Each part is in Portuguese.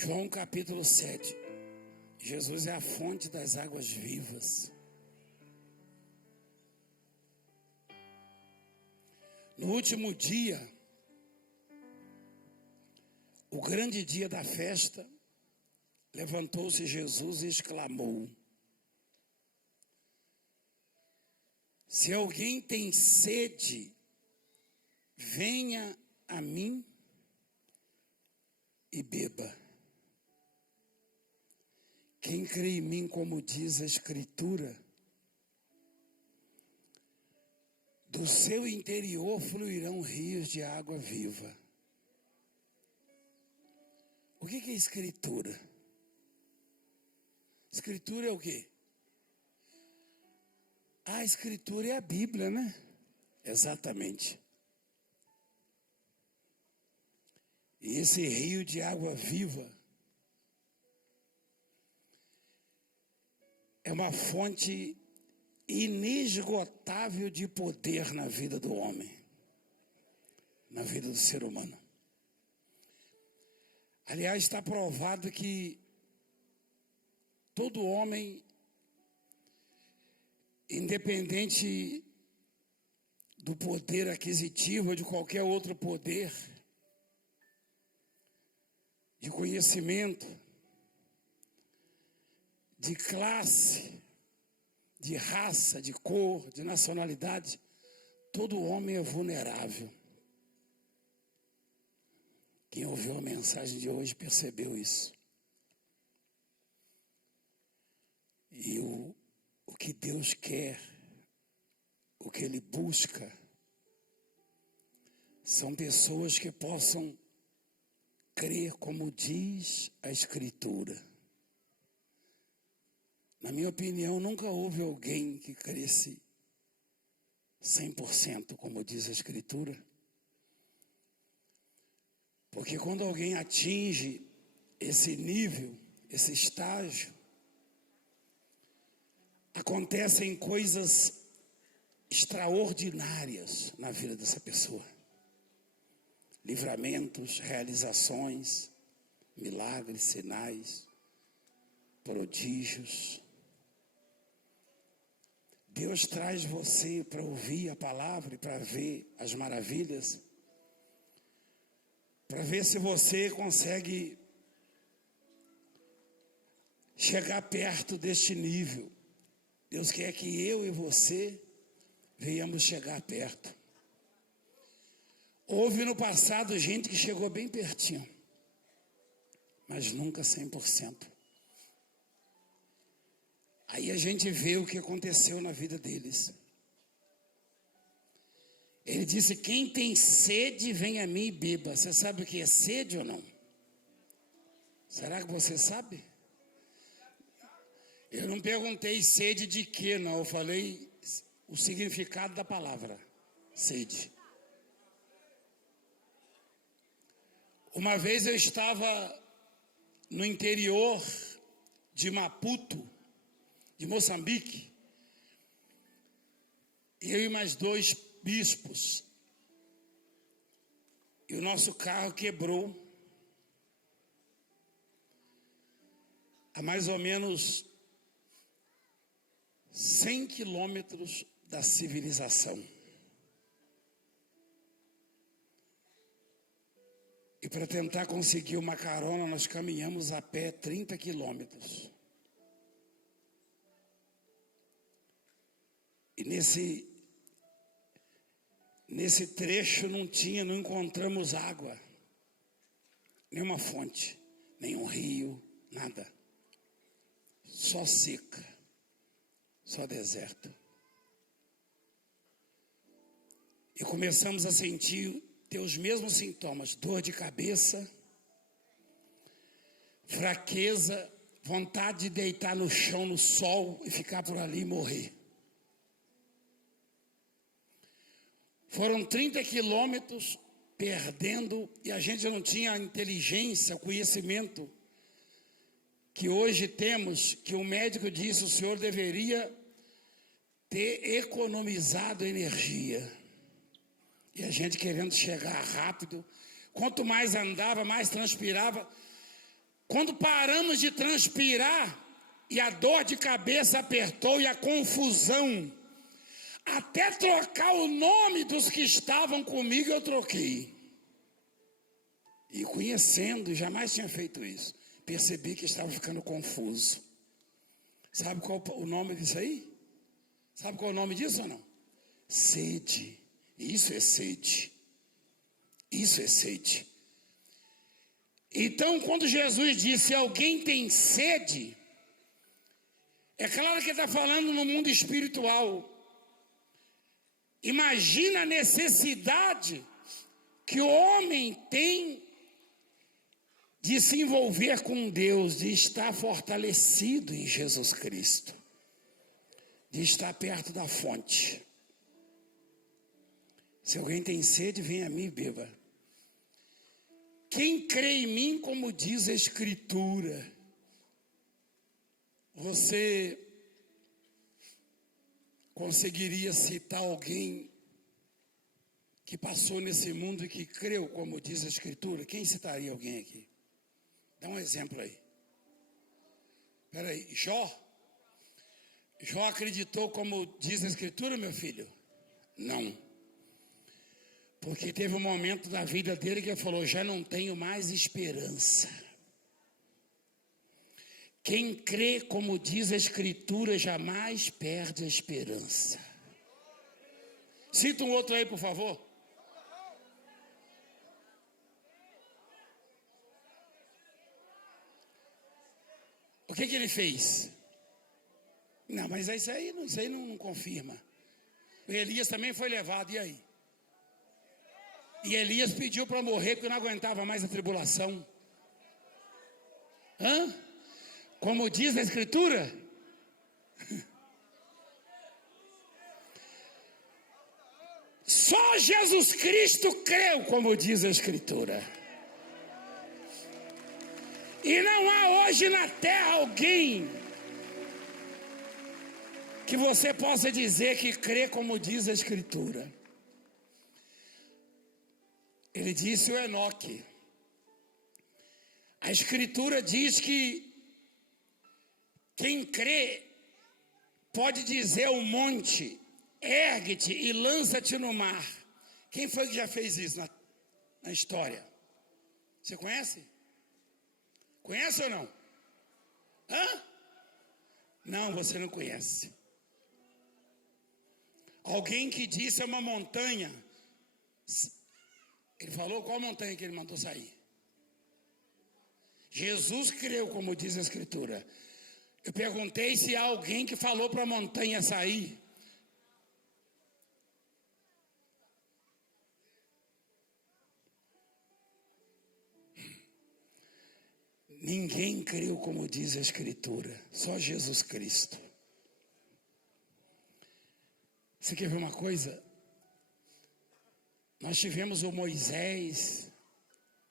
João capítulo 7. Jesus é a fonte das águas vivas. No último dia, o grande dia da festa, levantou-se Jesus e exclamou: se alguém tem sede, venha a mim e beba. Quem crê em mim, como diz a Escritura, do seu interior fluirão rios de água viva. O que é Escritura? Escritura é o quê? A Escritura é a Bíblia, né? Exatamente. E esse rio de água viva é uma fonte inesgotável de poder na vida do homem, na vida do ser humano. Aliás, está provado que todo homem, independente do poder aquisitivo ou de qualquer outro poder, de conhecimento, de classe, de raça, de cor, de nacionalidade, todo homem é vulnerável. Quem ouviu a mensagem de hoje percebeu isso. E o que Deus quer, o que Ele busca, são pessoas que possam crer como diz a Escritura. Na minha opinião, nunca houve alguém que cresce 100%, como diz a Escritura. Porque quando alguém atinge esse nível, esse estágio, acontecem coisas extraordinárias na vida dessa pessoa. Livramentos, realizações, milagres, sinais, prodígios. Deus traz você para ouvir a palavra e para ver as maravilhas, para ver se você consegue chegar perto deste nível. Deus quer que eu e você venhamos chegar perto. Houve no passado gente que chegou bem pertinho, mas nunca 100%. Aí a gente vê o que aconteceu na vida deles. Ele disse: quem tem sede, vem a mim e beba. Você sabe o que é sede ou não? Será que você sabe? Eu não perguntei sede de quê, não. Eu falei o significado da palavra sede. Uma vez eu estava no interior de Maputo, de Moçambique, eu e mais 2 bispos, e o nosso carro quebrou a mais ou menos 100 quilômetros da civilização. E para tentar conseguir uma carona, nós caminhamos a pé 30 quilômetros. E nesse trecho não encontramos água, nenhuma fonte, nenhum rio, nada. Só seca, só deserto. E começamos a ter os mesmos sintomas: dor de cabeça, fraqueza, vontade de deitar no chão, no sol e ficar por ali e morrer. Foram 30 quilômetros perdendo, e a gente não tinha a inteligência, o conhecimento que hoje temos, que o médico disse: o senhor deveria ter economizado energia. E a gente querendo chegar rápido, quanto mais andava, mais transpirava. Quando paramos de transpirar e a dor de cabeça apertou e a confusão, até trocar o nome dos que estavam comigo eu troquei. E conhecendo, jamais tinha feito isso, percebi que estava ficando confuso. Sabe qual o nome disso aí? Sabe qual é o nome disso ou não? Sede. Isso é sede. Isso é sede. Então, quando Jesus disse, alguém tem sede, é claro que ele está falando no mundo espiritual. Imagina a necessidade que o homem tem de se envolver com Deus, de estar fortalecido em Jesus Cristo, de estar perto da fonte. Se alguém tem sede, vem a mim e beba. Quem crê em mim, como diz a Escritura, você conseguiria citar alguém que passou nesse mundo e que creu, como diz a Escritura? Quem citaria alguém aqui? Dá um exemplo aí. Espera aí, Jó? Jó acreditou como diz a Escritura, meu filho? Não. Porque teve um momento da vida dele que ele falou, já não tenho mais esperança. Quem crê, como diz a Escritura, jamais perde a esperança. Cita um outro aí, por favor. O que ele fez? Não, mas isso aí não confirma. O Elias também foi levado, e aí? E Elias pediu para morrer porque não aguentava mais a tribulação. Como diz a Escritura? Só Jesus Cristo creu, como diz a Escritura. E não há hoje na terra alguém que você possa dizer que crê como diz a Escritura. Ele disse o Enoque. A Escritura diz que quem crê pode dizer ao monte, ergue-te e lança-te no mar. Quem foi que já fez isso na história? Você conhece? Conhece ou não? Não, você não conhece. Alguém que disse a uma montanha, ele falou qual montanha que ele mandou sair? Jesus creu, como diz a Escritura. Eu perguntei se há alguém que falou para a montanha sair. Ninguém creu como diz a Escritura, só Jesus Cristo. Você quer ver uma coisa? Nós tivemos o Moisés,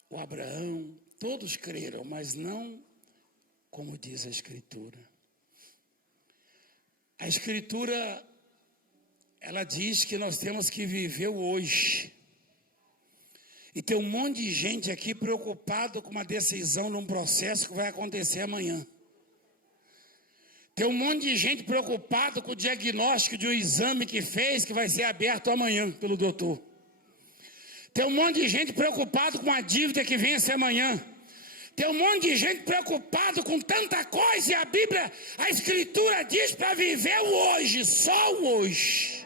o Abraão, todos creram, mas não como diz a Escritura. A Escritura, ela diz que nós temos que viver o hoje. E tem um monte de gente aqui preocupado com uma decisão num processo que vai acontecer amanhã. Tem um monte de gente preocupado com o diagnóstico de um exame que fez, que vai ser aberto amanhã pelo doutor. Tem um monte de gente preocupado com a dívida que vence amanhã. Tem um monte de gente preocupado com tanta coisa. E a Bíblia, a Escritura diz para viver o hoje, só o hoje.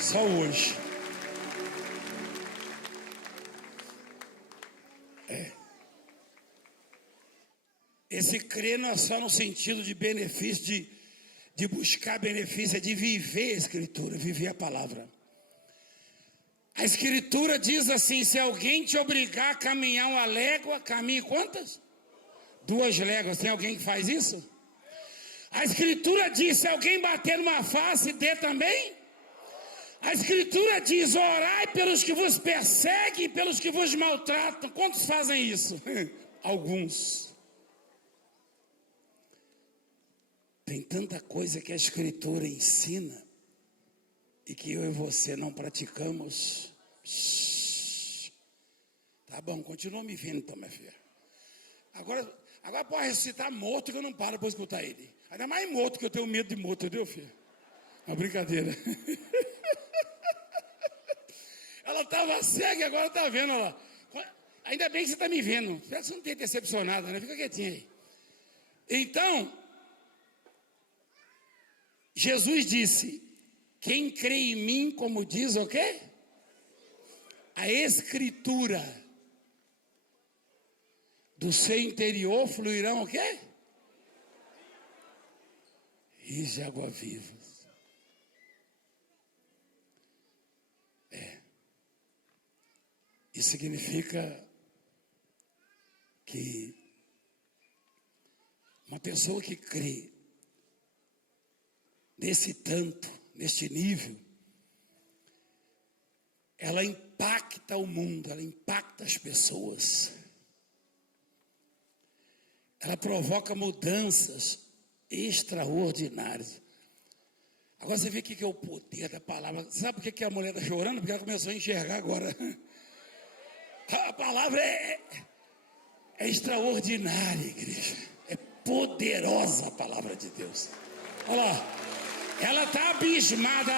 Só hoje. Esse crer não é só no sentido de benefício, de buscar benefício, é de viver a Escritura, viver a palavra. A Escritura diz assim, se alguém te obrigar a caminhar uma légua, caminhe quantas? 2 léguas, tem alguém que faz isso? A Escritura diz, se alguém bater numa face, dê também? A Escritura diz, orai pelos que vos perseguem e pelos que vos maltratam. Quantos fazem isso? Alguns. Tem tanta coisa que a Escritura ensina e que eu e você não praticamos. Tá bom, continua me vendo então, minha filha. Agora pode ressuscitar morto que eu não paro para escutar ele. Ainda mais morto, que eu tenho medo de morto, entendeu, filha? Uma brincadeira. Ela estava cega e agora está vendo, olha lá. Ainda bem que você está me vendo. Espero que você não tenha decepcionado, né? Fica quietinho aí. Então, Jesus disse, quem crê em mim, como diz o quê? A Escritura, do seu interior fluirão o quê? Rios de água viva. Isso significa que uma pessoa que crê nesse tanto, neste nível, ela impacta o mundo, ela impacta as pessoas. Ela provoca mudanças extraordinárias. Agora você vê o que é o poder da palavra. Sabe por que a mulher está chorando? Porque ela começou a enxergar agora. A palavra é extraordinária, igreja. É poderosa a palavra de Deus. Olha lá. Ela está abismada,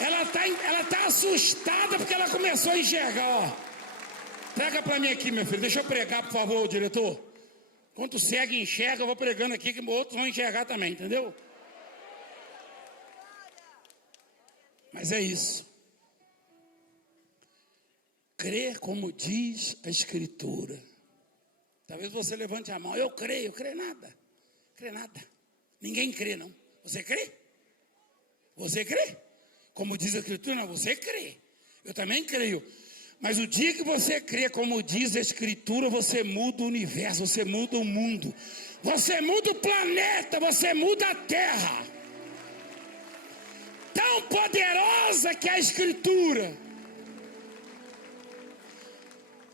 ela tá assustada porque ela começou a enxergar. Ó. Traga para mim aqui, meu filho. Deixa eu pregar, por favor, diretor. Enquanto o cego enxerga, eu vou pregando aqui que outros vão enxergar também, entendeu? Mas é isso. Crer como diz a Escritura. Talvez você levante a mão. Eu creio nada. Crê nada. Ninguém crê, não. Você crê? Você crê? Como diz a Escritura, não, você crê. Eu também creio. Mas o dia que você crê como diz a Escritura, você muda o universo, você muda o mundo. Você muda o planeta, você muda a terra. Tão poderosa que é a Escritura.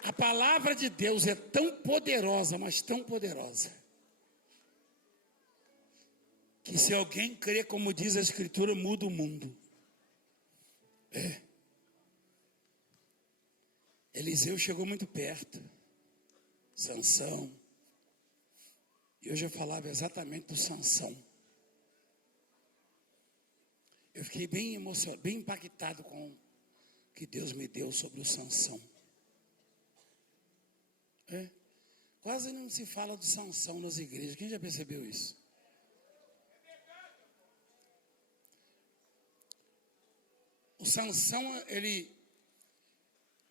A palavra de Deus é tão poderosa, mas tão poderosa, que se alguém crê como diz a Escritura, muda o mundo. Eliseu chegou muito perto, Sansão, e hoje eu falava exatamente do Sansão. Eu fiquei bem emocionado, bem impactado com o que Deus me deu sobre o Sansão. Quase não se fala de Sansão nas igrejas. Quem já percebeu isso? O Sansão,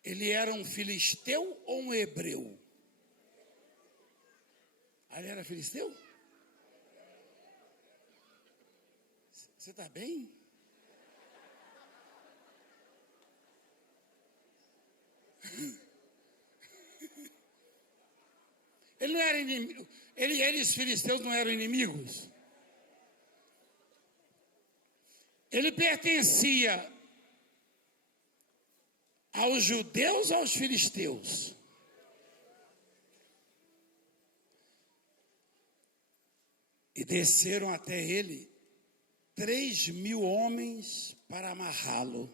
ele era um filisteu ou um hebreu? Ele era filisteu? Você está bem? Ele não era inimigo. Eles, filisteus, não eram inimigos. Ele pertencia aos judeus ou aos filisteus? E desceram até ele 3.000 homens para amarrá-lo.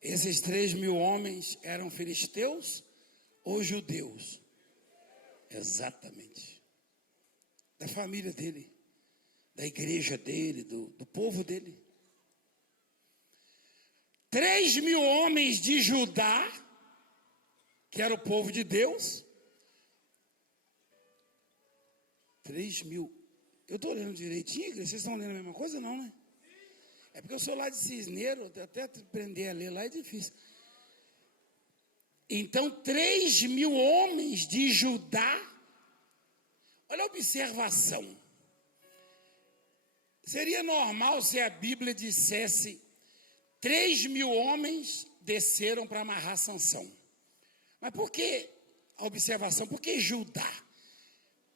Esses 3.000 homens eram filisteus ou judeus? Exatamente. Da família dele, da igreja dele, do povo dele. 3.000 homens de Judá, que era o povo de Deus. 3.000. Eu estou olhando direitinho, igreja? Vocês estão lendo a mesma coisa, não, né? É porque eu sou lá de Cisneiro, até aprender a ler lá é difícil. Então, 3.000 homens de Judá. Olha a observação. Seria normal se a Bíblia dissesse 3.000 homens desceram para amarrar Sansão. Mas por que a observação? Por que Judá?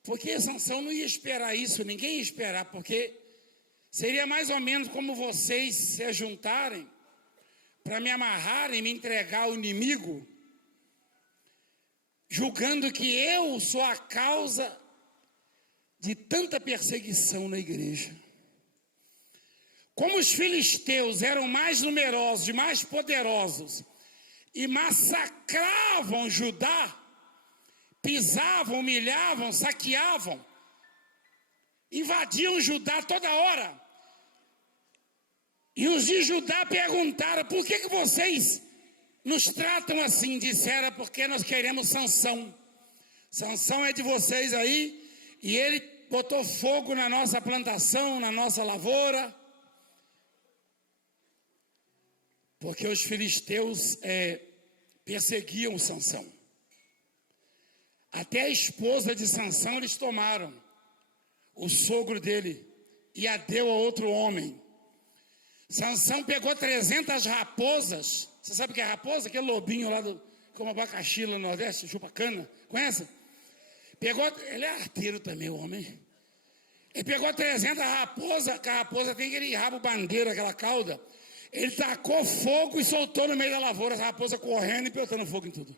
Porque Sansão não ia esperar isso, ninguém ia esperar, porque seria mais ou menos como vocês se ajuntarem para me amarrarem, me entregar ao inimigo, julgando que eu sou a causa de tanta perseguição na igreja. Como os filisteus eram mais numerosos e mais poderosos, e massacravam Judá, pisavam, humilhavam, saqueavam, invadiam Judá toda hora. E os de Judá perguntaram: por que vocês nos tratam assim? Disseram: porque nós queremos Sansão. Sansão é de vocês aí, e ele botou fogo na nossa plantação, na nossa lavoura. Porque os filisteus perseguiam Sansão. Até a esposa de Sansão eles tomaram, o sogro dele, e a deu a outro homem. Sansão pegou 300 raposas. Você sabe o que é raposa? Aquele lobinho lá como abacaxi lá no Nordeste, chupa-cana. Conhece? Ele é arteiro também, o homem. Ele pegou 300 raposas, que a raposa tem aquele rabo bandeira, aquela cauda. Ele tacou fogo e soltou no meio da lavoura, as raposas correndo e pelotando fogo em tudo.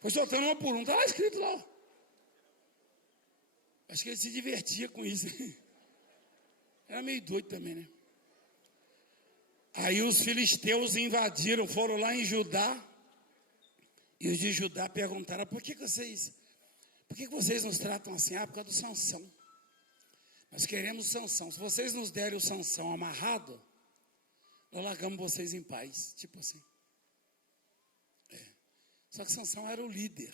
Foi soltando uma por uma, está lá escrito lá. Acho que ele se divertia com isso. Era meio doido também, né? Aí os filisteus invadiram, foram lá em Judá, e os de Judá perguntaram: por que vocês nos tratam assim? Ah, por causa do Sansão. Nós queremos Sansão. Se vocês nos derem o Sansão amarrado, nós largamos vocês em paz. Tipo assim. Só que Sansão era o líder.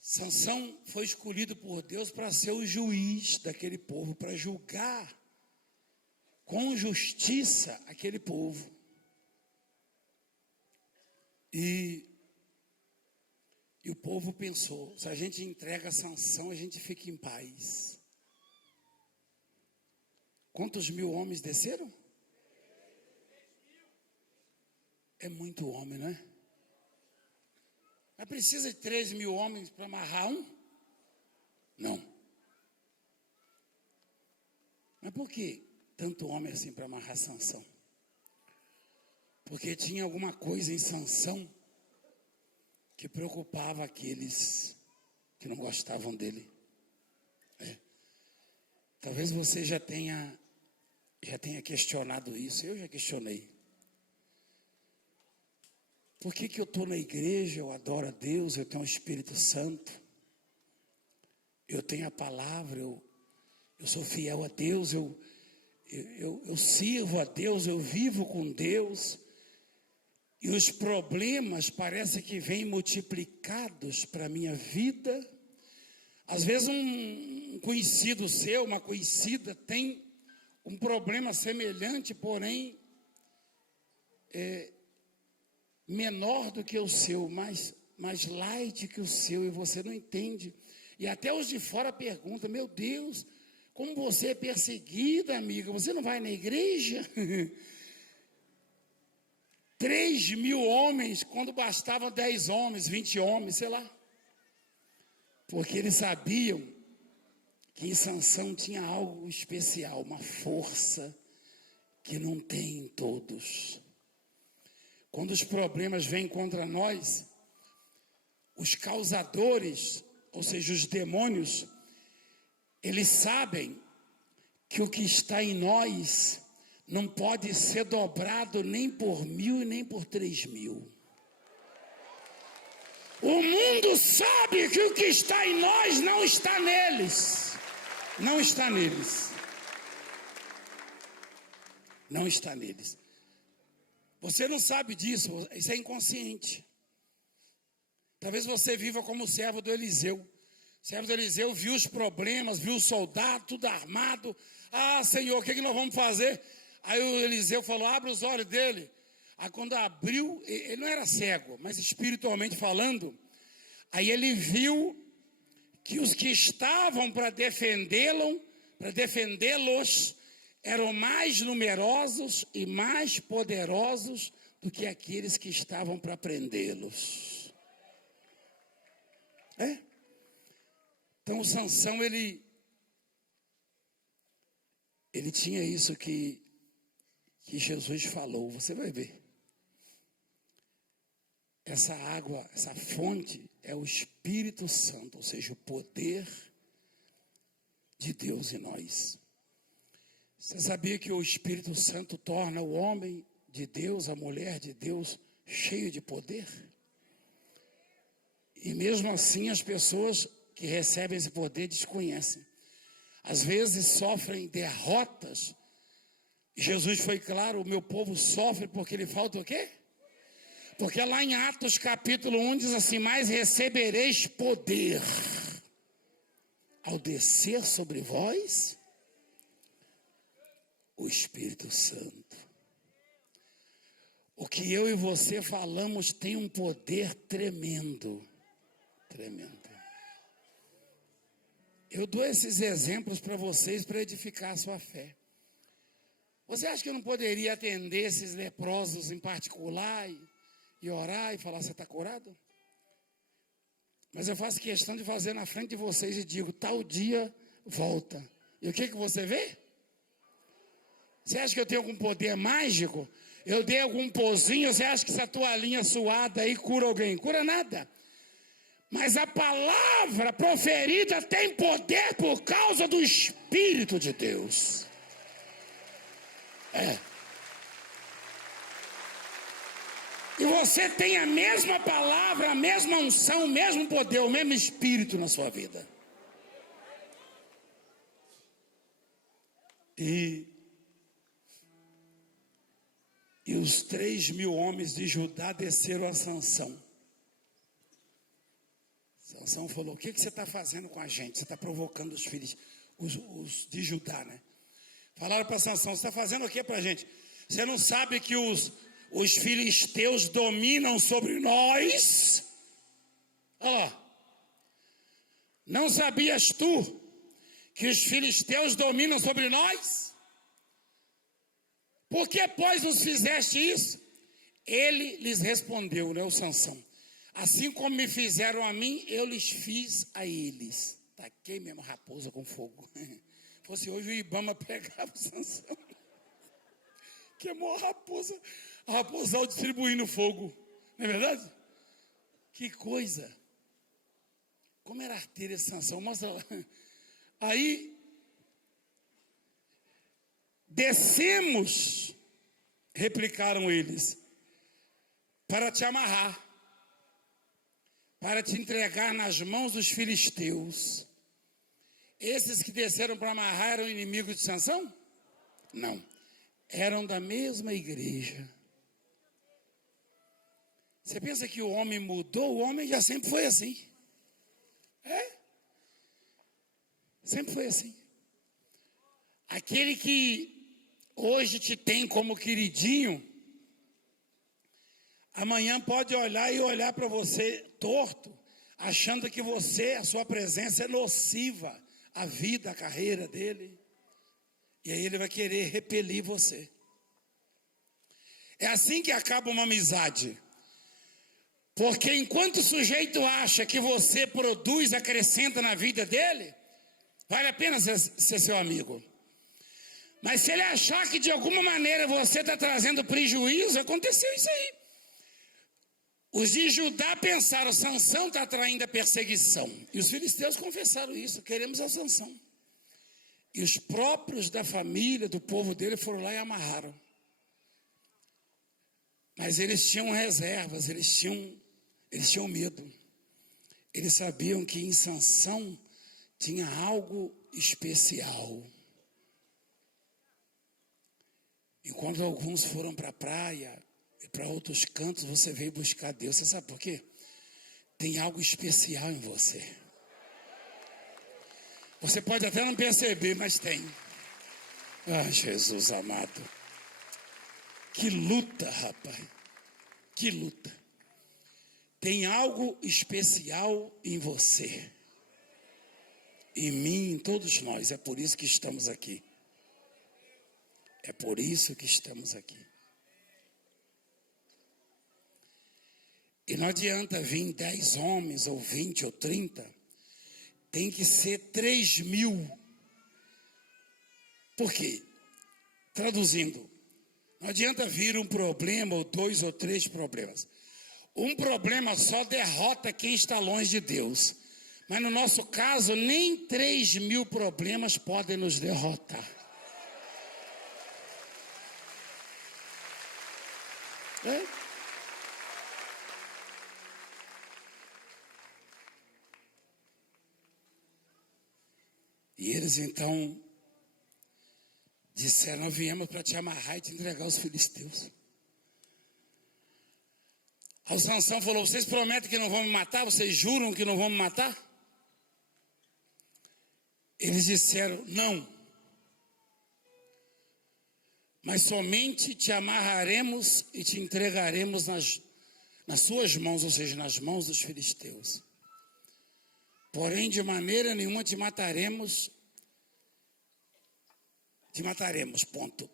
Sansão foi escolhido por Deus para ser o juiz daquele povo, para julgar com justiça aquele povo. E o povo pensou: se a gente entrega Sansão, a gente fica em paz. Quantos mil homens desceram? É muito homem, não é? Mas precisa de 3.000 homens para amarrar um? Não. Mas por que tanto homem assim para amarrar Sansão? Porque tinha alguma coisa em Sansão que preocupava aqueles que não gostavam dele. Talvez você já tenha questionado isso. Eu já questionei. Por que eu estou na igreja, eu adoro a Deus, eu tenho o Espírito Santo, eu tenho a palavra, eu sou fiel a Deus, eu sirvo a Deus, eu vivo com Deus, e os problemas parecem que vêm multiplicados para a minha vida. Às vezes um conhecido seu, uma conhecida, tem um problema semelhante, porém menor do que o seu, mais light que o seu, e você não entende. E até os de fora perguntam: meu Deus, como você é perseguida, amiga, você não vai na igreja? 3.000 homens, quando bastavam 10 homens, 20 homens, sei lá. Porque eles sabiam que em Sansão tinha algo especial, uma força que não tem em todos. Quando os problemas vêm contra nós, os causadores, ou seja, os demônios, eles sabem que o que está em nós não pode ser dobrado nem por 1.000 e nem por 3.000. O mundo sabe que o que está em nós não está neles. Não está neles. Não está neles. Você não sabe disso, isso é inconsciente. Talvez você viva como o servo do Eliseu. O servo do Eliseu viu os problemas, viu o soldado, tudo armado. Ah, Senhor, o que nós vamos fazer? Aí o Eliseu falou: abre os olhos dele. Aí quando abriu, ele não era cego, mas espiritualmente falando, aí ele viu que os que estavam para defendê-los, eram mais numerosos e mais poderosos do que aqueles que estavam para prendê-los. Então Sansão, ele tinha isso que Jesus falou. Você vai ver. Essa água, essa fonte é o Espírito Santo, ou seja, o poder de Deus em nós. Você sabia que o Espírito Santo torna o homem de Deus, a mulher de Deus, cheio de poder. E mesmo assim as pessoas que recebem esse poder desconhecem. Às vezes sofrem derrotas. Jesus foi claro, o meu povo sofre porque lhe falta o quê? Porque lá em Atos capítulo 1 diz assim, mas recebereis poder ao descer sobre vós o Espírito Santo. O que eu e você falamos tem um poder tremendo. Tremendo. Eu dou esses exemplos para vocês para edificar a sua fé. Você acha que eu não poderia atender esses leprosos em particular e orar e falar, você está curado? Mas eu faço questão de fazer na frente de vocês e digo, tal dia volta. E o que você vê? Você acha que eu tenho algum poder mágico? Eu dei algum pozinho? Você acha que essa toalhinha suada aí cura alguém? Cura nada. Mas a palavra proferida tem poder por causa do Espírito de Deus. E você tem a mesma palavra, a mesma unção, o mesmo poder, o mesmo Espírito na sua vida. E os 3.000 homens de Judá desceram a Sansão. Sansão falou, o que você está fazendo com a gente? Você está provocando os filhos, os de Judá, né? Falaram para Sansão, você está fazendo o que para a gente? Você não sabe que os filisteus dominam sobre nós? Olha lá. Não sabias tu que os filisteus dominam sobre nós? Por que, pois, nos fizeste isso? Ele lhes respondeu, né, o Sansão. Assim como me fizeram a mim, eu lhes fiz a eles. Taquei mesmo raposa com fogo. Fosse hoje o Ibama pegava o Sansão. Queimou a raposa distribuindo fogo. Não é verdade? Que coisa. Como era arteiro esse Sansão? Mostra lá. Aí, descemos, replicaram eles, para te amarrar, para te entregar nas mãos dos filisteus. Esses que desceram para amarrar eram inimigos de Sansão? Não. Eram da mesma igreja. Você pensa que o homem mudou? O homem já sempre foi assim. Sempre foi assim. Aquele que hoje te tem como queridinho, amanhã pode olhar para você torto, achando que a sua presença é nociva à vida, à carreira dele. E aí ele vai querer repelir você. É assim que acaba uma amizade. Porque enquanto o sujeito acha que você produz, acrescenta na vida dele, vale a pena ser seu amigo. Mas se ele achar que de alguma maneira você está trazendo prejuízo, aconteceu isso aí. Os de Judá pensaram, Sansão está atraindo a perseguição. E os filisteus confessaram isso, queremos a Sansão. E os próprios da família, do povo dele, foram lá e amarraram. Mas eles tinham reservas, eles tinham medo. Eles sabiam que em Sansão tinha algo especial. Enquanto alguns foram para a praia e para outros cantos, você veio buscar Deus. Você sabe por quê? Tem algo especial em você. Você pode até não perceber, mas tem. Ah, Jesus amado. Que luta, rapaz. Que luta. Tem algo especial em você. Em mim, em todos nós. É por isso que estamos aqui. É por isso que estamos aqui. E não adianta vir 10 homens, ou 20, ou 30. Tem que ser 3.000. Por quê? Traduzindo, não adianta vir um problema, ou 2 ou 3 problemas. Um problema só derrota quem está longe de Deus. Mas no nosso caso, nem 3.000 problemas podem nos derrotar. Eles então disseram: nós viemos para te amarrar e te entregar aos filisteus. Aí Sansão falou: vocês prometem que não vão me matar? Vocês juram que não vão me matar? Eles disseram: não. Mas somente te amarraremos e te entregaremos nas suas mãos, ou seja, nas mãos dos filisteus. Porém, de maneira nenhuma te mataremos, ponto.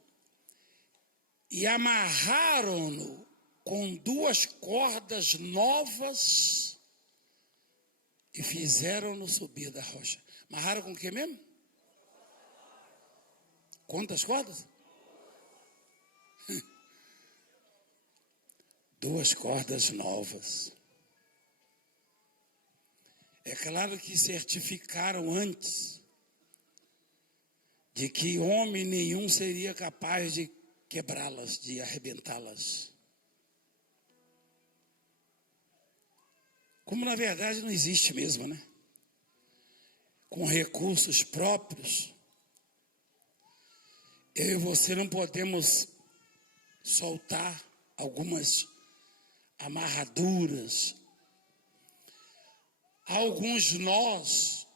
E amarraram-no com 2 cordas novas e fizeram-no subir da rocha. Amarraram com o que mesmo? Quantas cordas? 2 cordas novas. É claro que certificaram antes de que homem nenhum seria capaz de quebrá-las, de arrebentá-las. Como na verdade não existe mesmo, né? Com recursos próprios, eu e você não podemos soltar algumas amarraduras, alguns nós,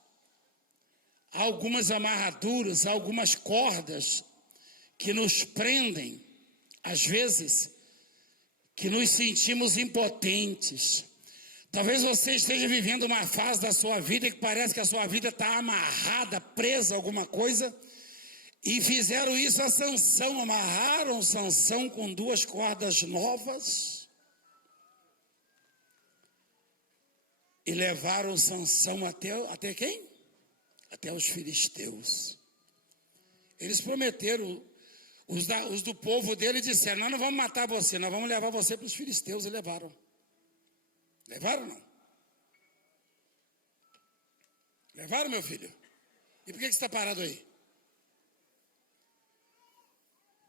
algumas amarraduras, algumas cordas que nos prendem, às vezes, que nos sentimos impotentes. Talvez você esteja vivendo uma fase da sua vida que parece que a sua vida está amarrada, presa a alguma coisa, e fizeram isso a Sansão, amarraram Sansão com 2 cordas novas e levaram Sansão até quem? Até os filisteus. Eles prometeram, os do povo dele disseram: nós não vamos matar você, nós vamos levar você para os filisteus. E levaram. Levaram ou não? Levaram, meu filho? E por que você está parado aí?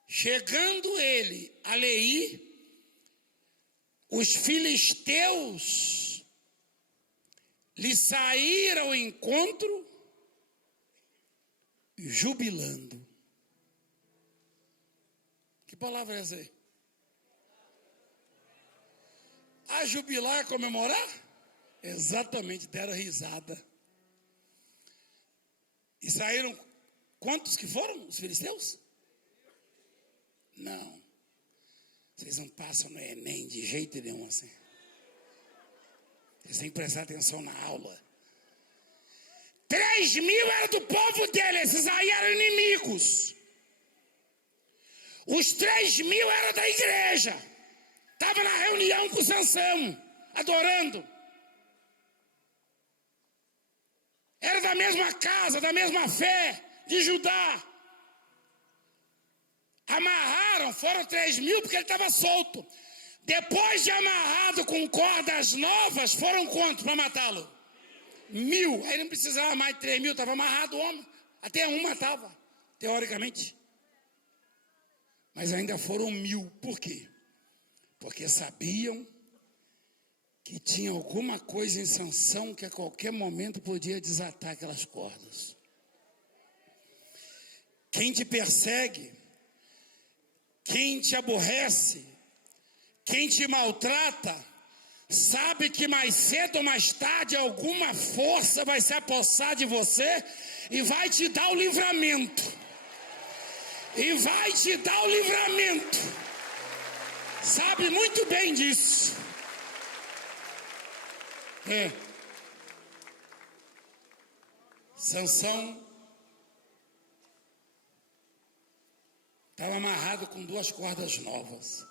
Chegando ele a Leí, os filisteus lhe saíram ao encontro, jubilando. Que palavra é essa aí? A jubilar é comemorar? Exatamente, deram risada. E saíram, quantos que foram os filisteus? Não. Vocês não passam no Enem de jeito nenhum assim. Vocês têm que prestar atenção na aula. 3.000 era do povo dele, esses aí eram inimigos. Os 3.000 eram da igreja. Estava na reunião com Sansão, adorando. Era da mesma casa, da mesma fé de Judá. Amarraram, foram 3.000 porque ele estava solto. Depois de amarrado com cordas novas, foram quantos para matá-lo? 1.000. Aí não precisava mais de 3.000, estava amarrado o homem. Até 1 matava, teoricamente. Mas ainda foram 1.000. Por quê? Porque sabiam que tinha alguma coisa em Sansão que a qualquer momento podia desatar aquelas cordas. Quem te persegue, quem te aborrece, quem te maltrata, sabe que mais cedo ou mais tarde alguma força vai se apossar de você e vai te dar o livramento. E vai te dar o livramento. Sabe muito bem disso. Sansão estava amarrado com 2 cordas novas.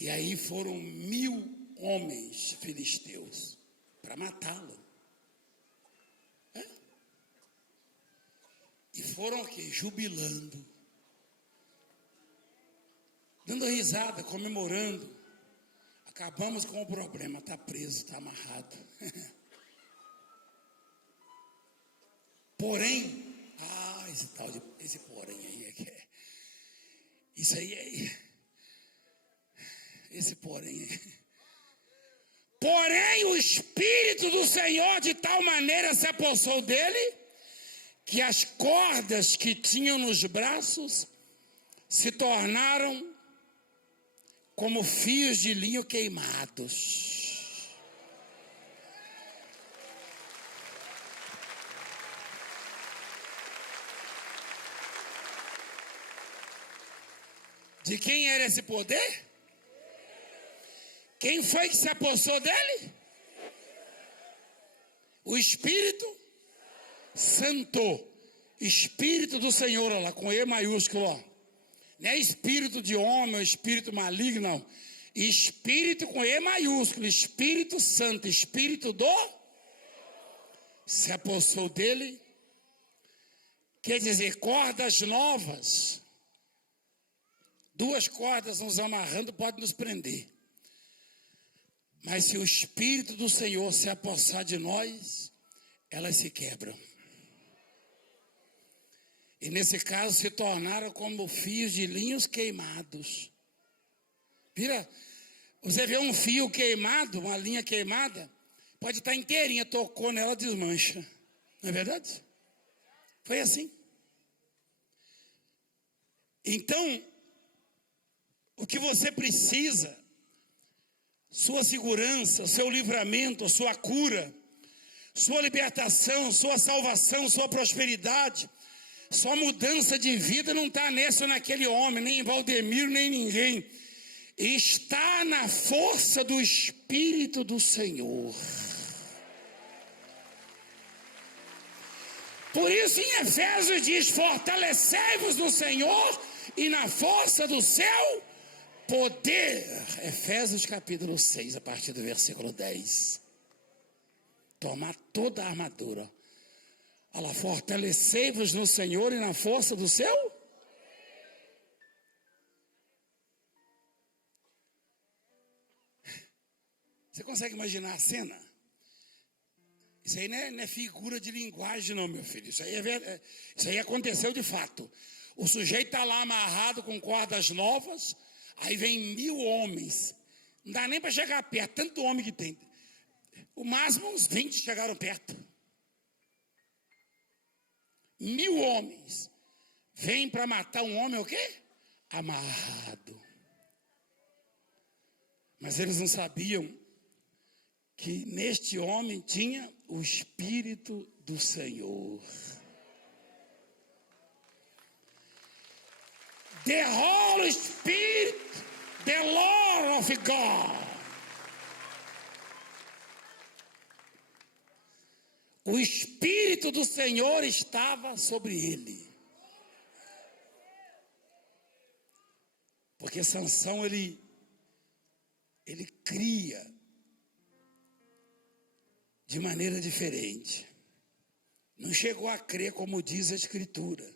E aí foram 1.000 homens filisteus para matá-lo. E foram o quê? Jubilando. Dando risada, comemorando. Acabamos com o problema, está preso, está amarrado. Porém, esse porém aí é que é. Isso aí é. Esse porém aí. Porém, o Espírito do Senhor de tal maneira se apossou dele, que as cordas que tinham nos braços se tornaram como fios de linho queimados. De quem era esse poder? Quem foi que se apossou dele? O Espírito Santo. Espírito do Senhor, olha lá, com E maiúsculo, ó. Não é espírito de homem ou espírito maligno, não. Espírito com E maiúsculo, Espírito Santo, Espírito do se apossou dele. Quer dizer, cordas novas. Duas cordas nos amarrando pode nos prender. Mas se o Espírito do Senhor se apossar de nós, elas se quebram. E nesse caso se tornaram como fios de linhos queimados. Vira, você vê um fio queimado, uma linha queimada, pode estar inteirinha, tocou nela, desmancha. Não é verdade? Foi assim. Então, o que você precisa, sua segurança, seu livramento, sua cura, sua libertação, sua salvação, sua prosperidade, sua mudança de vida não está nesse ou naquele homem, nem em Valdemiro, nem em ninguém. Está na força do Espírito do Senhor. Por isso em Efésios diz, fortalecei-vos no Senhor e na força do seu poder. Efésios capítulo 6, a partir do versículo 10. Tomar toda a armadura. Olha lá, fortalecei-vos no Senhor e na força do seu. Você consegue imaginar a cena? Isso aí não é figura de linguagem não, meu filho. Isso aí aconteceu de fato. O sujeito está lá amarrado com cordas novas, aí vem 1000 homens. Não dá nem para chegar perto, tanto homem que tem. O máximo uns 20 chegaram perto. 1000 homens. Vêm para matar um homem o quê? Amarrado. Mas eles não sabiam que neste homem tinha o Espírito do Senhor. The Holy Spirit, the Lord of God. O Espírito do Senhor estava sobre ele. Porque Sansão, ele cria de maneira diferente. Não chegou a crer como diz a Escritura.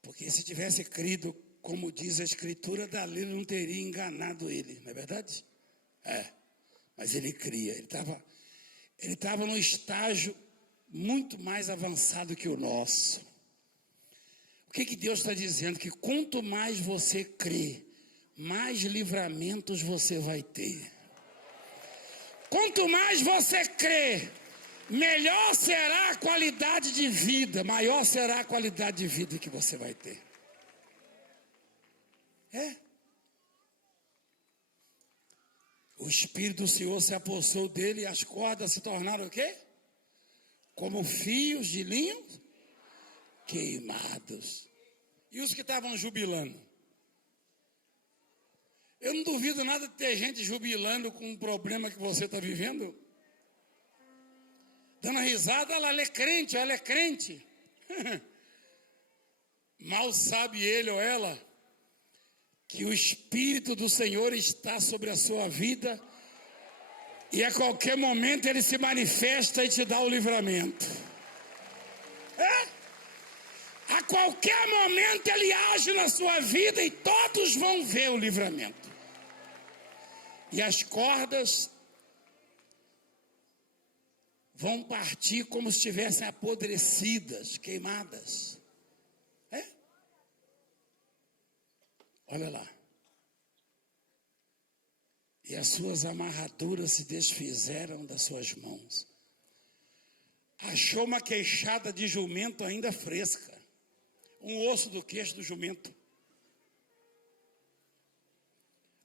Porque se tivesse crido como diz a Escritura, Dalila não teria enganado ele, não é verdade? Mas ele cria, ele estava num estágio muito mais avançado que o nosso. O que Deus está dizendo? Que quanto mais você crê, mais livramentos você vai ter. Quanto mais você crê, melhor será a qualidade de vida, maior será a qualidade de vida que você vai ter. O Espírito do Senhor se apossou dele e as cordas se tornaram o quê? Como fios de linho queimados. E os que estavam jubilando? Eu não duvido nada de ter gente jubilando com um problema que você está vivendo. Dando risada, ela é crente, ela é crente. Mal sabe ele ou ela que o Espírito do Senhor está sobre a sua vida e a qualquer momento ele se manifesta e te dá o livramento. A qualquer momento ele age na sua vida e todos vão ver o livramento. E as cordas vão partir como se estivessem apodrecidas, queimadas. Olha lá. e as suas amarraduras se desfizeram das suas mãos. Achou uma queixada de jumento ainda fresca, um osso do queixo do jumento.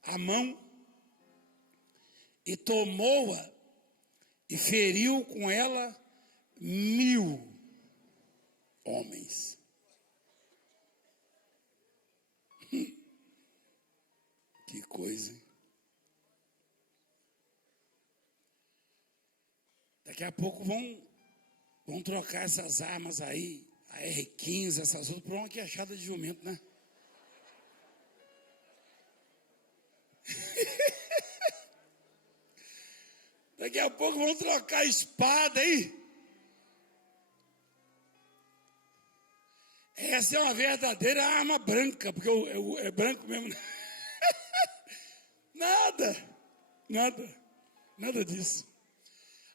A mão, e tomou-a, e feriu com ela 1000 homens. Que coisa, hein? Daqui a pouco vão trocar essas armas aí, a R15, essas outras, por uma queixada de jumento, né? Daqui a pouco vão trocar a espada aí. Essa é uma verdadeira arma branca, porque é branco mesmo. Nada disso.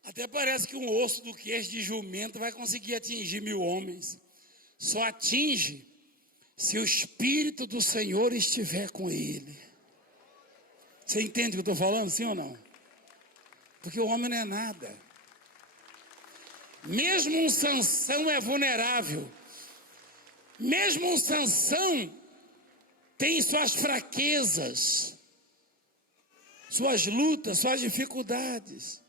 Até parece que um osso do queixo de jumento vai conseguir atingir 1000 homens. Só atinge se o Espírito do Senhor estiver com ele. Você entende o que eu estou falando, sim ou não? Porque o homem não é nada. Mesmo um Sansão é vulnerável. Mesmo um Sansão tem suas fraquezas, suas lutas, suas dificuldades.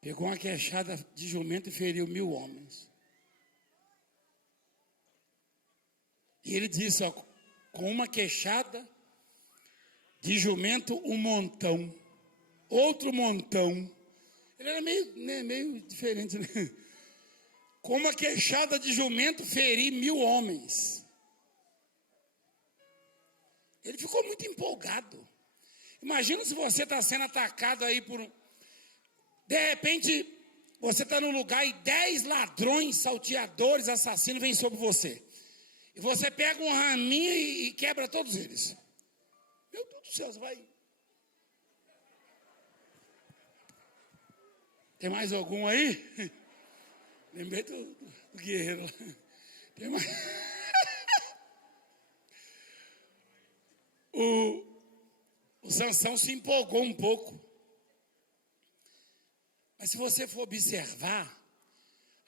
Pegou uma queixada de jumento e feriu 1000 homens. E ele disse, ó, com uma queixada de jumento, um montão, outro montão. Ele era meio diferente, né? Com uma queixada de jumento, feri 1000 homens. Ele ficou muito empolgado. Imagina se você está sendo atacado aí por um... De repente, você está num lugar e 10 ladrões, salteadores, assassinos vêm sobre você. E você pega um raminho e quebra todos eles. Meu Deus do céu, você vai... Tem mais algum aí? Lembrei do guerreiro lá. Tem mais... O Sansão se empolgou um pouco. Mas se você for observar,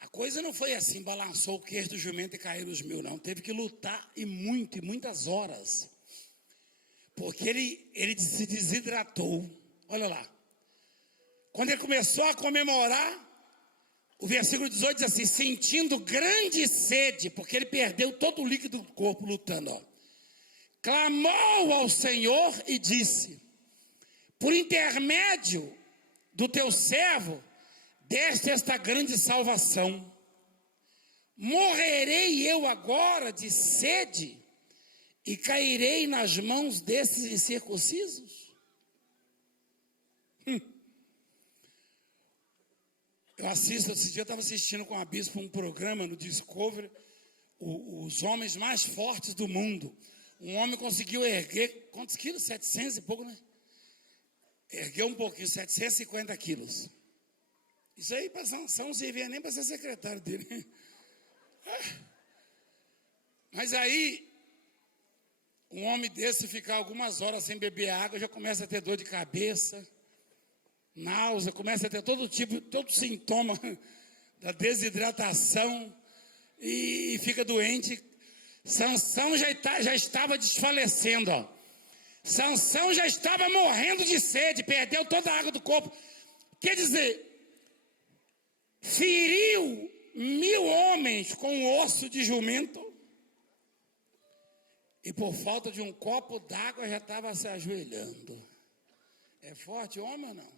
a coisa não foi assim, balançou o queixo do jumento e caíram os 1000, não. Teve que lutar e muitas horas. Porque ele se desidratou. Olha lá. Quando ele começou a comemorar, o versículo 18 diz assim, sentindo grande sede, porque ele perdeu todo o líquido do corpo lutando, ó. Clamou ao Senhor e disse, por intermédio do teu servo, deste esta grande salvação. Morrerei eu agora de sede e cairei nas mãos desses incircuncisos? Esse dia eu estava assistindo com a bispo um programa no Discovery, os homens mais fortes do mundo. Um homem conseguiu erguer, quantos quilos? 700 e pouco, né? Ergueu um pouquinho, 750 quilos. Isso aí para Sansão não servia nem para ser secretário dele. Mas aí, um homem desse ficar algumas horas sem beber água, já começa a ter dor de cabeça, náusea, começa a ter todo sintoma da desidratação e fica doente. Sansão já estava desfalecendo, ó. Sansão já estava morrendo de sede, perdeu toda a água do corpo. Quer dizer, feriu 1000 homens com um osso de jumento e por falta de um copo d'água já estava se ajoelhando. É forte homem ou não?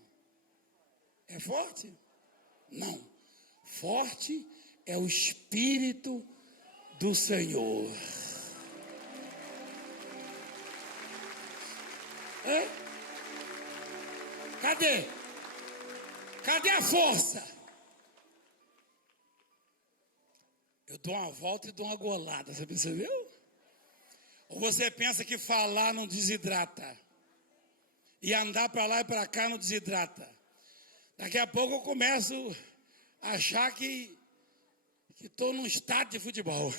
É forte? Não. Forte é o Espírito do Senhor. É? Cadê? Cadê a força? Eu dou uma volta e dou uma golada, você percebeu? Ou você pensa que falar não desidrata? E andar para lá e para cá não desidrata? Daqui a pouco eu começo a achar que estou num estádio de futebol.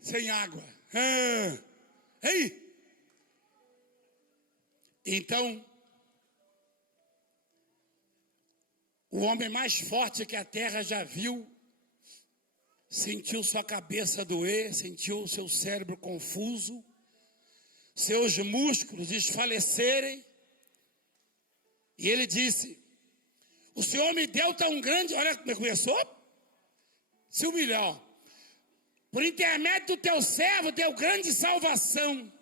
Sem água. Ei! Então, o homem mais forte que a terra já viu, sentiu sua cabeça doer, sentiu seu cérebro confuso, seus músculos desfalecerem, e ele disse: o Senhor me deu tão grande, olha como começou, se humilhar, por intermédio do teu servo deu grande salvação.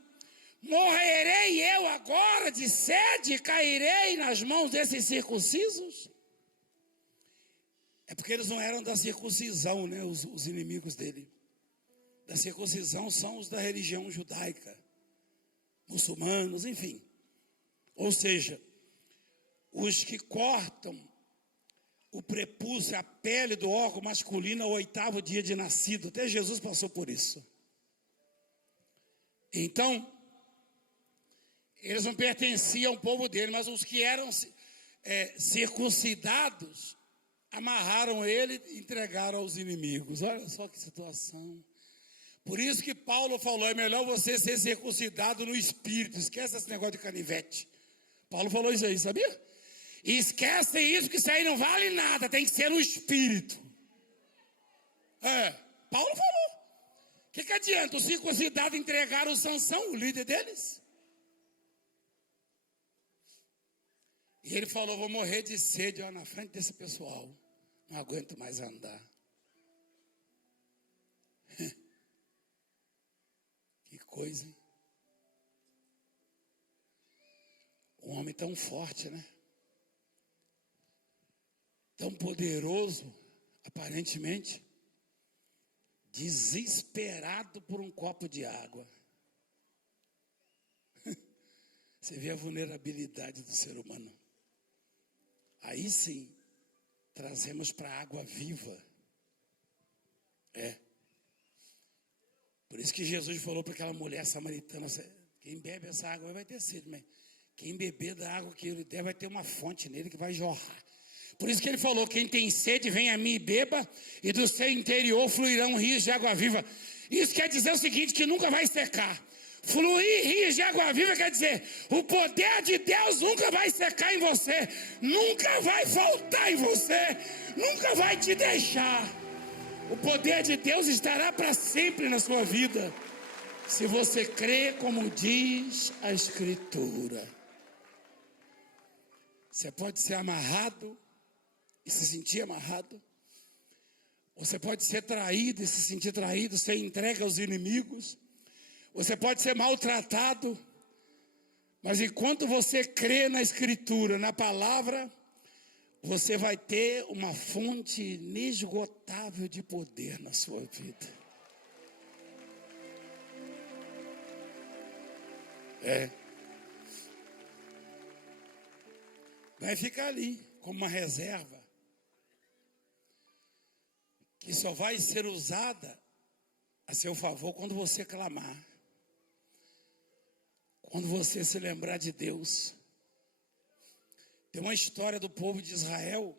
Morrerei eu agora de sede e cairei nas mãos desses circuncisos? É porque eles não eram da circuncisão, né? Os inimigos dele. Da circuncisão são os da religião judaica, muçulmanos, enfim. Ou seja, os que cortam o prepúcio, a pele do órgão masculino ao 8º dia de nascido. Até Jesus passou por isso. Então, eles não pertenciam ao povo dele, mas os que eram circuncidados, amarraram ele e entregaram aos inimigos. Olha só que situação. Por isso que Paulo falou, é melhor você ser circuncidado no espírito. Esquece esse negócio de canivete. Paulo falou isso aí, sabia? E esquece isso, que isso aí não vale nada, tem que ser no espírito. Paulo falou. O que adianta? Os circuncidados entregaram o Sansão, o líder deles. E ele falou, vou morrer de sede, ó, na frente desse pessoal. Não aguento mais andar. Que coisa, hein? Um homem tão forte, né? Tão poderoso, aparentemente, desesperado por um copo de água. Você vê a vulnerabilidade do ser humano. Aí sim, trazemos para a água viva. Por isso que Jesus falou para aquela mulher samaritana, quem bebe essa água vai ter sede, mas quem beber da água que ele der vai ter uma fonte nele que vai jorrar. Por isso que ele falou, quem tem sede vem a mim e beba, e do seu interior fluirão rios de água viva. Isso quer dizer o seguinte, que nunca vai secar. Fluir rios de água viva quer dizer, o poder de Deus nunca vai secar em você, nunca vai faltar em você, nunca vai te deixar. O poder de Deus estará para sempre na sua vida, se você crê como diz a Escritura. Você pode ser amarrado e se sentir amarrado. Você pode ser traído e se sentir traído, ser entregue aos inimigos. Você pode ser maltratado. Mas enquanto você crê na Escritura, na palavra, você vai ter uma fonte inesgotável de poder na sua vida. Vai ficar ali como uma reserva que só vai ser usada a seu favor quando você clamar, quando você se lembrar de Deus. Tem uma história do povo de Israel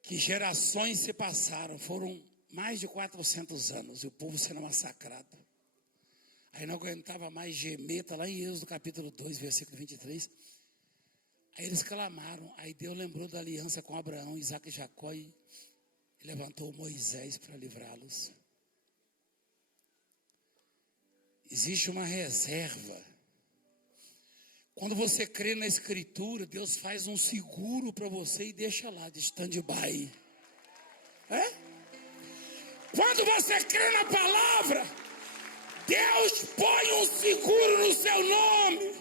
que gerações se passaram, foram mais de 400 anos, e o povo sendo massacrado. Aí não aguentava mais gemer, está lá em Êxodo capítulo 2, versículo 23. Aí eles clamaram, aí Deus lembrou da aliança com Abraão, Isaac e Jacó e levantou Moisés para livrá-los. Existe uma reserva. Quando você crê na Escritura, Deus faz um seguro para você e deixa lá de stand-by. Quando você crê na palavra, Deus põe um seguro no seu nome.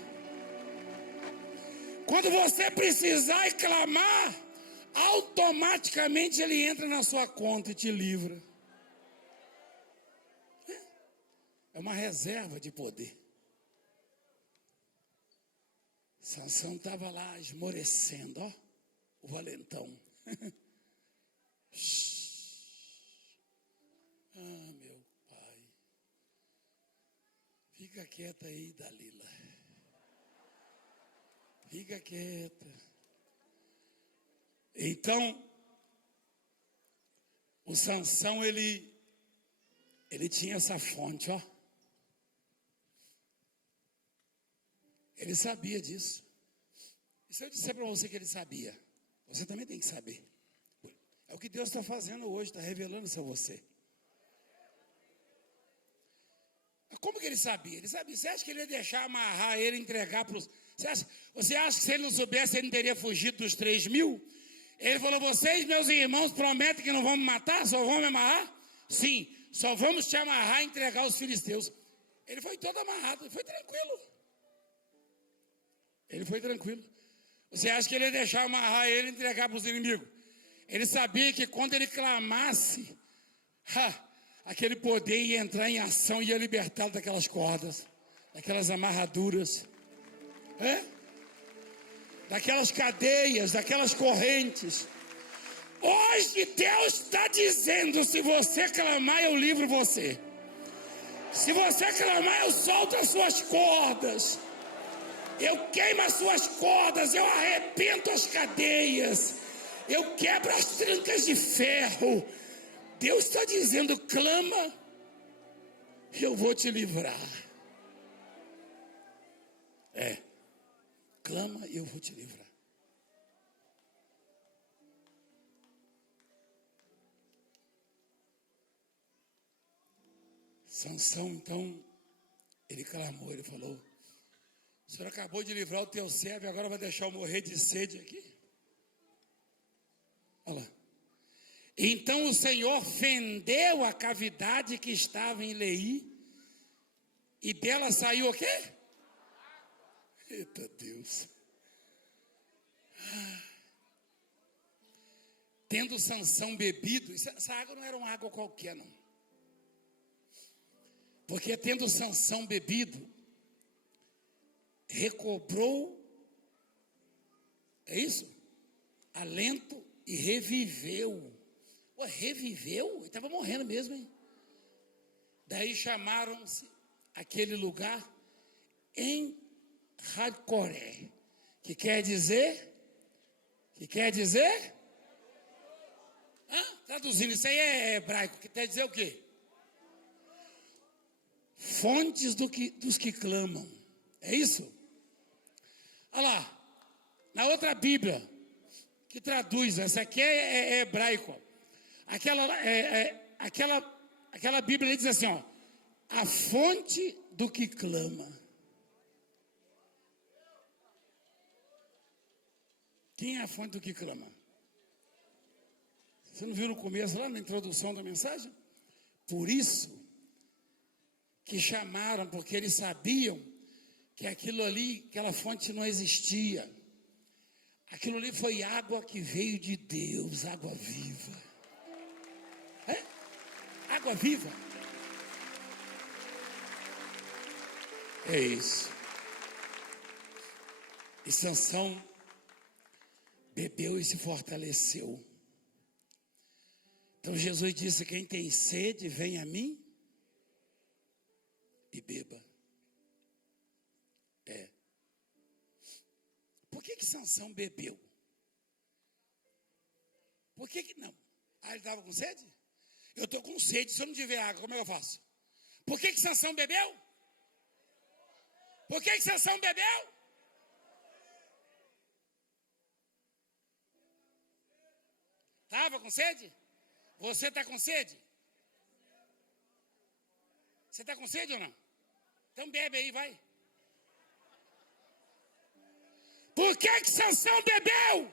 Quando você precisar e clamar, automaticamente ele entra na sua conta e te livra. É uma reserva de poder. Sansão estava lá esmorecendo, ó, o valentão. Meu pai. Fica quieta aí, Dalila. Fica quieta. Então, o Sansão, ele tinha essa fonte, ó. Ele sabia disso. E se eu disser para você que ele sabia, você também tem que saber. É o que Deus está fazendo hoje, está revelando isso a você. Como que ele sabia? Ele sabia. Você acha que ele ia deixar amarrar ele, entregar para os... Você acha que se ele não soubesse, ele não teria fugido dos 3.000? Ele falou, vocês, meus irmãos, prometem que não vão me matar? Só vão me amarrar? Sim, só vamos te amarrar e entregar os filisteus. Ele foi todo amarrado, ele foi tranquilo. Ele foi tranquilo. Você acha que ele ia deixar amarrar ele e entregar para os inimigos? Ele sabia que quando ele clamasse, aquele poder ia entrar em ação e ia libertá-lo daquelas cordas, daquelas amarraduras, daquelas cadeias, daquelas correntes. Hoje Deus está dizendo, se você clamar, eu livro você. Se você clamar, eu solto as suas cordas. Eu queimo as suas cordas, eu arrebento as cadeias, eu quebro as trancas de ferro. Deus está dizendo, clama, eu vou te livrar. Clama e eu vou te livrar. Sansão, então, ele clamou, ele falou, o Senhor acabou de livrar o teu servo e agora vai deixar eu morrer de sede aqui? Olha lá. Então o Senhor fendeu a cavidade que estava em Leí e dela saiu o quê? Eita Deus. Tendo Sansão bebido, essa água não era uma água qualquer não. Porque tendo Sansão bebido, recobrou, é isso? Alento e reviveu. Ué, reviveu? Ele estava morrendo mesmo, hein? Daí chamaram-se aquele lugar em Hacoré, que quer dizer? Traduzindo, isso aí é hebraico, que quer dizer o quê? Fontes dos que clamam. É isso? Olha lá, na outra Bíblia, que traduz, essa aqui é hebraico. Aquela Bíblia diz assim, ó, a fonte do que clama. Quem é a fonte do que clama? Você não viu no começo, lá na introdução da mensagem? Por isso que chamaram, porque eles sabiam que aquilo ali, aquela fonte não existia. Aquilo ali foi água que veio de Deus, água viva. Água viva. É isso. E Sansão bebeu e se fortaleceu. Então Jesus disse, quem tem sede, vem a mim e beba. Por que Sansão bebeu? Por que não? Ele estava com sede? Eu estou com sede, se eu não tiver água, como é que eu faço? Por que Sansão bebeu? Por que Sansão bebeu? Estava com sede? Você está com sede? Você está com sede ou não? Então bebe aí, vai. Por que Sansão bebeu?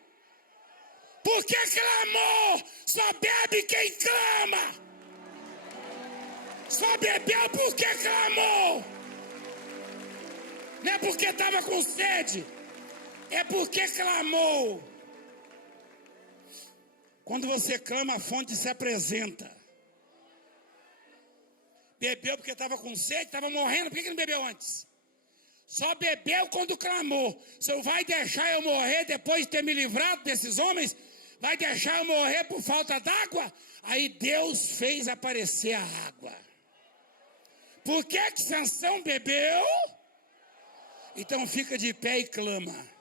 Porque clamou. Só bebe quem clama. Só bebeu porque clamou. Não é porque estava com sede. É porque clamou. Quando você clama, a fonte se apresenta. Bebeu porque estava com sede, estava morrendo. Por que não bebeu antes? Só bebeu quando clamou. O Senhor vai deixar eu morrer depois de ter me livrado desses homens? Vai deixar eu morrer por falta d'água? Aí Deus fez aparecer a água. Por que Sansão bebeu? Então fica de pé e clama.